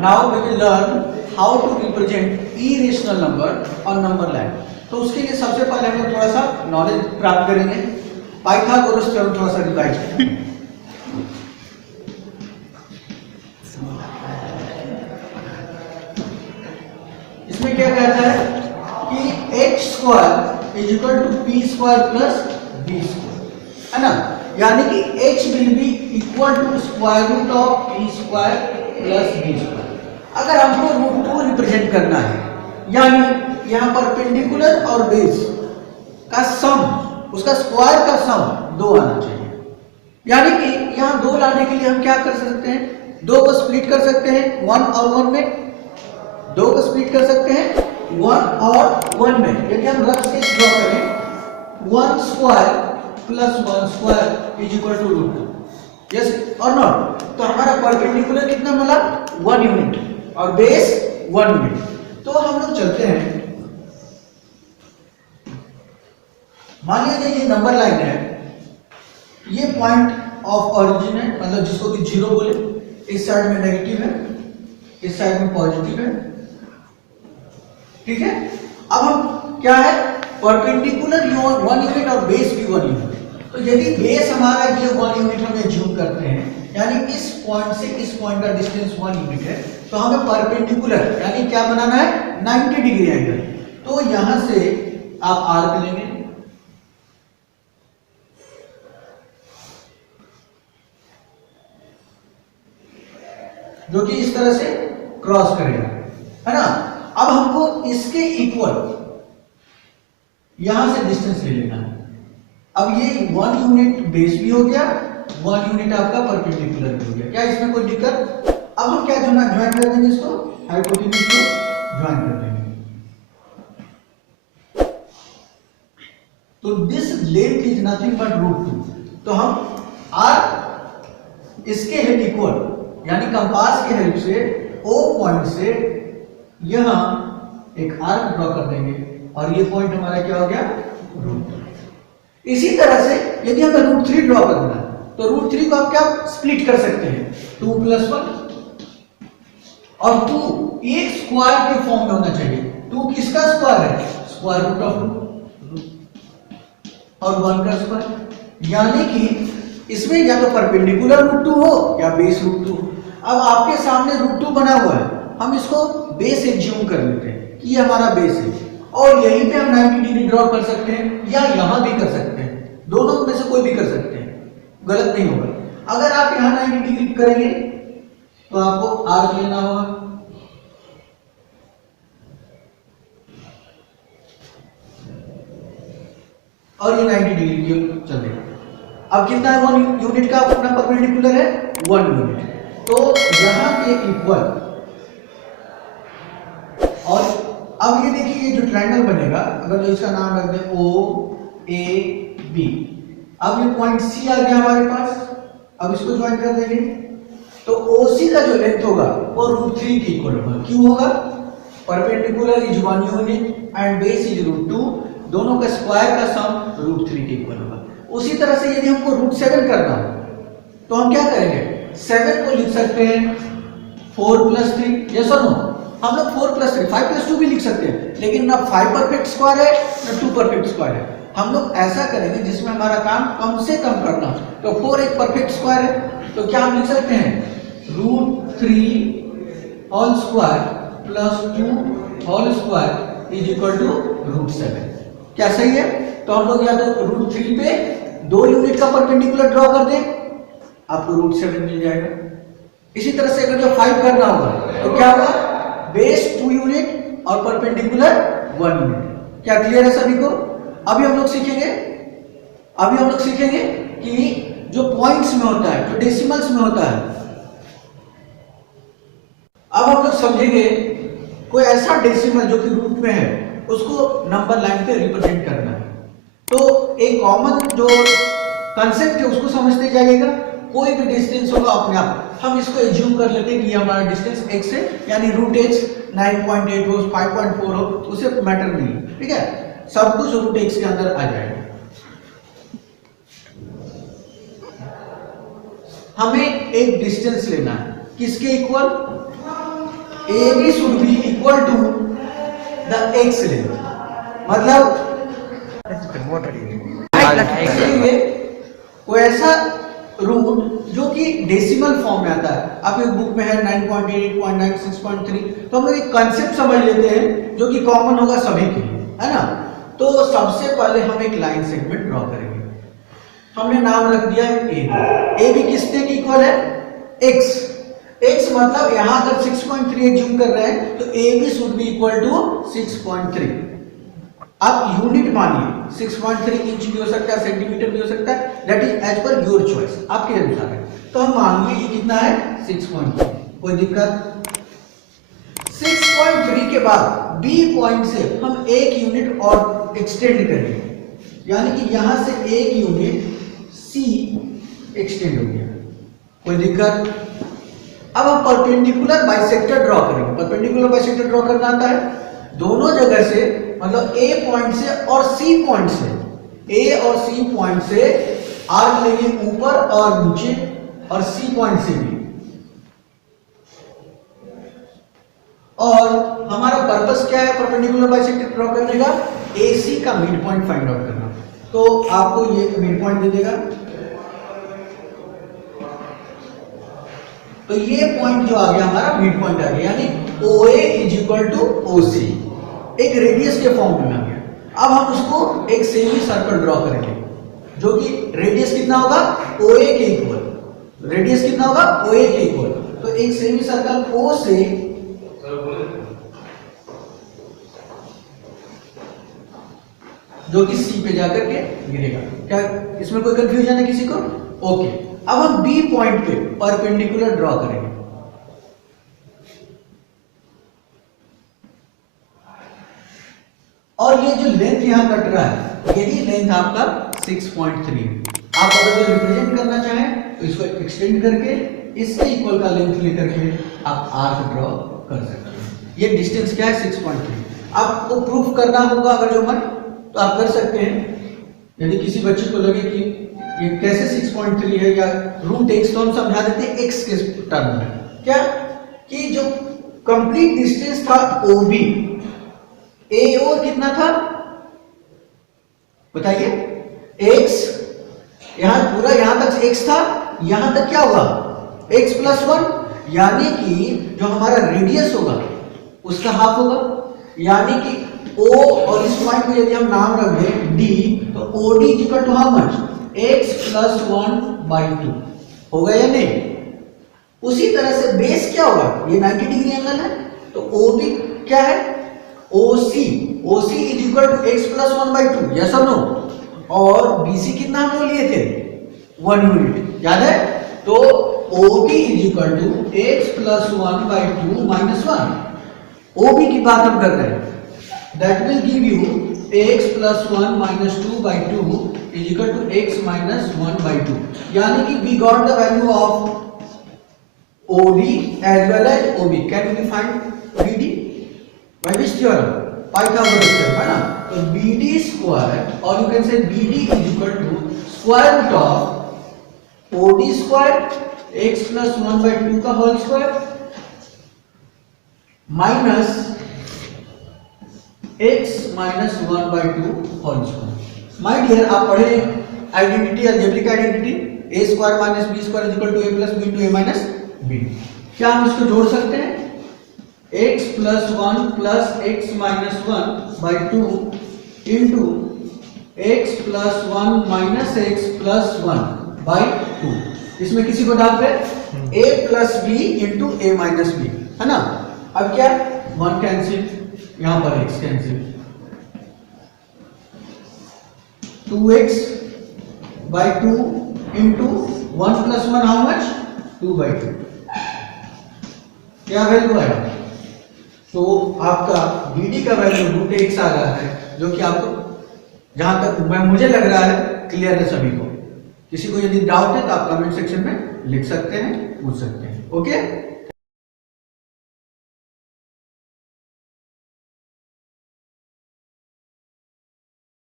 Now we will learn how to represent irrational number on number line. तो उसके लिए सबसे पहले हम लोग थोड़ा सा नॉलेज प्राप्त करेंगे, पाइथागोरस थ्योरम थोड़ा सा रिवाइज करेंगे। इसमें क्या कहता है कि x square is equal to p square plus b square, है ना। यानी कि h will be equal to square root of p square plus b square. अगर हमको रूट 2 रिप्रेजेंट करना है, यानी यहाँ परपेंडिकुलर और बेस का सम, उसका स्क्वायर का सम 2 आना चाहिए। यानी कि यहाँ 2 लाने के लिए हम क्या कर सकते हैं, 2 को स्प्लिट कर सकते हैं 1 और 1 में, 2 को स्प्लिट कर सकते हैं 1 और 1 में। यदि हम रफ स्केच ड्रॉ करें 1 square plus 1 square is equal to root 2, yes or not. तो हमारा परपेंडिकुलर कितना मिला 1 यूनिट और बेस 1 यूनिट। तो हम लोग चलते हैं, मान लीजिए ये नंबर लाइन है, ये पॉइंट ऑफ ओरिजिन है, मतलब जिसको कि 0 बोले, इस साइड में नेगेटिव है, इस साइड में पॉजिटिव है, ठीक है। अब हम क्या है, परपेंडिकुलर 1 यूनिट और बेस भी 1 यूनिट। तो यदि बेस हमारा ये 1 यूनिट हम एज्यूम करते हैं, यानी इस पॉइंट से इस पॉइंट का डिस्टेंस 1 यूनिट है, तो हमें परपेंडिकुलर यानी क्या बनाना है 90 डिग्री एंगल। तो यहां से आप आर्क लेंगे, जो कि इस तरह से क्रॉस करेगा, है ना। अब हमको इसके इक्वल यहां से डिस्टेंस ले लेना है। अब ये 1 यूनिट बेस भी हो गया, 1 यूनिट आपका परपेंडिकुलर भी हो गया। क्या इसमें कोई दिक्कत? अब हम क्या करना, ज्वाइन कर देंगे इसको, हाइपोटेन्यूज को ज्वाइन कर देंगे। तो this length is nothing but root 2। तो हम आर इसके हेड इक्वल यानी कंपास के हेल्प से O पॉइंट से यहां एक आर्क ड्रॉ कर देंगे और ये पॉइंट हमारा क्या हो गया रूट 2। इसी तरह से यदि हमें रूट 3 ड्रॉ करना है, तो रूट 3 को आप क्या स्प्लिट कर सकते हैं 2 + 1, और 2 एक स्क्वायर के फॉर्म में होना चाहिए। 2 किसका स्क्वायर है, स्क्वायर रूट ऑफ 2 और 1 का स्क्वायर, यानी कि इसमें या तो परपेंडिकुलर रूट 2 हो या बेस रूट 2 हो। अब आपके सामने रूट 2 बना हुआ है, हम इसको बेस एज्यूम कर लेते हैं कि ये हमारा बेस है, और यहीं पे हम 90 डिग्री ड्रॉ कर सकते हैं या यहां भी कर सकते हैं, दोनों में से कोई भी कर सकते हैं, गलत नहीं होगा। अगर आप यहां 90 डिग्री करेंगे तो आपको आर्क लेना होगा, और ये 90 डिग्री की चलेगा। अब कितना है, 1 यूनिट का अपना परपेंडिकुलर है 1 यूनिट। तो यहां के इक्वल, और अब ये देखिए ये जो ट्रायंगल बनेगा, अगर इसका नाम रख दें OAB, अब ये पॉइंट C आ गया हमारे पास। अब इसको ज्वाइन कर देंगे, तो OC का जो लेंथ होगा वो रूट 3 के इक्वल होगा। क्यों होगा, perpendicular is 1 unit and base is root 2, दोनों का स्क्वायर का सम रूट 3 के इक्वल होगा। उसी तरह से यदि हमको रूट 7 करना हो, तो हम क्या करेंगे, 7 को लिख सकते हैं 4 + 3, यस और नो। हम लोग 4 + 3 5 + 2 भी लिख सकते हैं, लेकिन ना 5 परफेक्ट स्क्वायर है ना 2 परफेक्ट स्क्वायर है। हम लोग ऐसा करेंगे जिसमें हमारा काम कम से कम करना हो। तो 4 एक परफेक्ट स्क्वायर है, तो क्या हम लिख सकते हैं root 3 whole square plus 2 whole square is equal to root 7। क्या सही है? तो हम लोग या तो रूट 3 पे 2 यूनिट का परपेंडिकुलर ड्रॉ कर दें, आपको रूट 7 मिल जाएगा। इसी तरह से अगर जो 5 करना होगा तो क्या होगा, बेस 2 यूनिट और परपेंडिकुलर 1 यूनिट। क्या क्लियर है सभी को? अभी हम लोग सीखेंगे कि जो पॉइंट्स में होता है, जो डेसिमल्स में होता है, अब हम लोग समझेंगे कोई ऐसा डेसिमल जो कि रूट में है, उसको नंबर लाइन पे रिप्रेजेंट करना है। तो एक कॉमन जो कंसेप्ट है उसको समझते जाइएगा। कोई भी डिस्टेंस होगा अपने आप हम इसको एज्यूम कर लेते हैं कि हमारा डिस्टेंस x है, यानी रूट x 9.8 हो 5.4 हो, उसे मैटर नहीं है, ठीक है, सब कुछ रूट x के अंदर आ जाएगा। हमें एक डिस्टेंस लेना है, किसके equal, AB should be equal to the x length, मतलब कोई ऐसा रूट जो कि डेसिमल फॉर्म में आता है। आपके बुक में है 9.8, 8.9, 6.3, तो हम लोग एक कंसेप्ट समझ लेते हैं जो कि कॉमन होगा सभी के लिए, है ना। तो सबसे पहले हम एक लाइन सेगमेंट ड्रॉ करेंगे। हमने नाम रख दिया है ए बी किसके इक्वल है, x। x मतलब यहां अगर 6.3 जूम कर रहे हैं तो A B should be equal to 6.3। आप यूनिट मानिए, 6.3 इंच भी हो सकता है, सेंटीमीटर भी हो सकता है, that is as per your choice, आपके अनुसार है। तो हम मान लिए ये कितना है 6.3, कोई दिक्कत। 6.3 के बाद बी पॉइंट से हम एक यूनिट और एक्सटेंड करेंगे, यानी कि यहां से एक यूनिट सी एक्सटेंड हो गया, कोई दिक्कत। अब हम परपेंडिकुलर बाइसेक्टर ड्रॉ करेंगे। परपेंडिकुलर बाइसेक्टर ड्रॉ करना आता है, दोनों जगह से मतलब ए पॉइंट से और सी पॉइंट से, ए और सी पॉइंट से आर्क लेंगे ऊपर और नीचे, और सी पॉइंट से भी। और हमारा पर्पस क्या है परपेंडिकुलर बाइसेक्टर ड्रॉ करने का, AC का मिड पॉइंट फाइंड आउट करना। तो आपको ये मिड पॉइंट दे देगा, तो ये पॉइंट जो आ गया हमारा मिड पॉइंट आ गया, यानी OA is equal to OC, एक रेडियस के फॉर्म में आ गया। अब हम उसको एक सेमी सर्कल ड्रॉ करेंगे जो कि रेडियस कितना होगा OA के इक्वल, रेडियस कितना होगा OA के इक्वल। तो एक सेमी सर्कल O से जो कि C पे जाकर के गिरेगा। क्या इसमें कोई कंफ्यूजन है किसी को? ओके। अब हम B पॉइंट पे परपेंडिकुलर ड्रॉ करेंगे। और ये जो लेंथ यहां कट रहा है, यही लेंथ आपका 6.3 है। आप अगर जो रिप्रेजेंट करना चाहें तो इसको एक्सटेंड करके इसके इक्वल का लेंथ लेकर के आप आर्क ड्रॉ कर सकते हैं। ये डिस्टेंस क्या है 6.3। आपको प्रूफ करना होगा अगर जो मन तो आप कर सकते हैं। यदि किसी बच्चे को लगे कि ये कैसे 6.3 है या रूट x, तो हम समझा देते हैं x के टर्म में। क्या कि जो कंप्लीट डिस्टेंस था OB, AO कितना था बताइए, x, यहां पूरा यहां तक x था, यहां तक क्या होगा x + 1, यानी कि जो हमारा रेडियस होगा उसका हाफ होगा, यानी कि O और इस पॉइंट को यदि हम नाम रख दें D, तो OD equal to how much, x + 1/2 होगा या नहीं। उसी तरह से बेस क्या होगा, ये 90 डिग्री एंगल है, तो OB क्या है OC, OC is equal to x + 1/2, yes or no. और BC कितना हम लोग लिए थे 1 यूनिट, याद है। तो OB is equal to x + 1/2 - 1। OB की बात हम कर रहे हैं, that will give you x + 1 - 2/2 is equal to x - 1/2, यानी कि we got the value of OD as well as OB. Can we find BD by which theorem? Pythagoras theorem, है ना। तो BD square, or you can say BD is equal to square root of OD square x + 1/2 का whole square minus x - 1/2 whole square. My dear, आप पढ़े identity, algebraic identity, a² - b² = a + b * a - b। क्या हम इसको जोड़ सकते हैं, x + 1 + x - 1/2 into x + 1 - x + 1/2। इसमें किसी को डाल पे a + b into a - b, है ना। अब क्या 1 कैंसिल, यहां पर x cancel, 2x/2 into 1 + 1 how much 2/2, क्या वैल्यू आया। तो आपका BD का वैल्यू √x आ रहा है, जो कि आपको जहां तक मुझे लग रहा है क्लियर है सभी को। किसी को यदि डाउट है तो आप कमेंट सेक्शन में लिख सकते हैं, पूछ सकते हैं। ओके।